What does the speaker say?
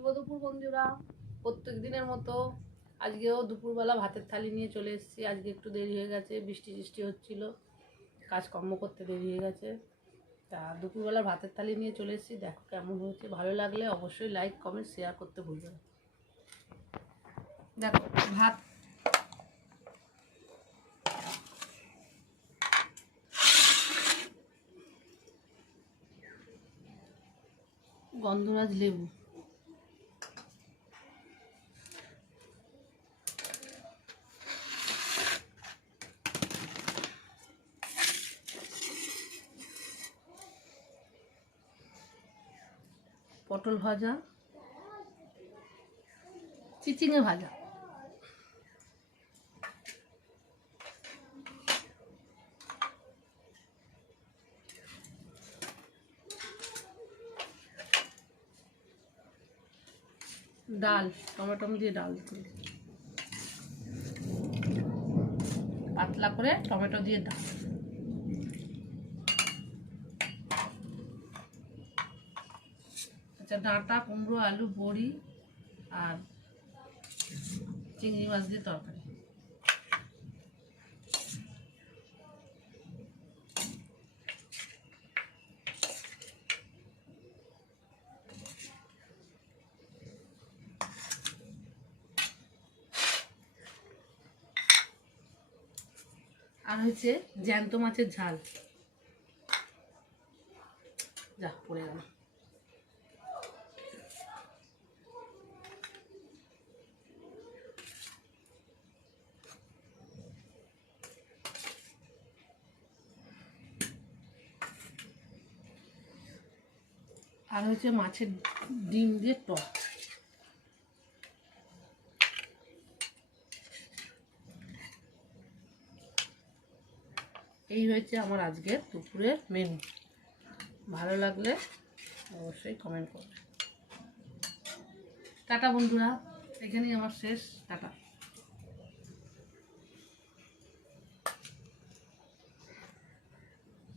শুভ দুপুর বন্ধুরা। প্রত্যেক দিনের মতো আজকেও দুপুরবেলা ভাতের থালি নিয়ে চলে এসেছি। আজকে একটু দেরি হয়ে গেছে, বৃষ্টি হচ্ছিল, কাজকর্ম করতে দেরি হয়ে গেছে। তা দুপুরবেলা ভাতের থালি নিয়ে চলে এসেছি। দেখো কেমন হয়েছে, ভালো লাগলে অবশ্যই লাইক কমেন্ট শেয়ার করতে ভুলবেন। দেখো ভাত, গন্ধরাজ লেবু, পটল ভাজা, চিচিঙে ভাজা, ডাল, টমেটো দিয়ে ডাল, পাতলা করে টমেটো দিয়ে ডাল, আচ্ছা ডাঁটা, কুমড়ো, আলু, বড়ি আর চিংড়ি মাছ দিয়ে তরকারি। আর হচ্ছে জ্যান্ত মাছের ঝাল। যা পড়ে গেল। আর হচ্ছে মাছের ডিম দিয়ে টক। এই হয়েছে আমার আজকের দুপুরের মেনু। ভালো লাগলে অবশ্যই কমেন্ট করবে। টাটা বন্ধুরা, এখানেই আমার শেষ। টাটা।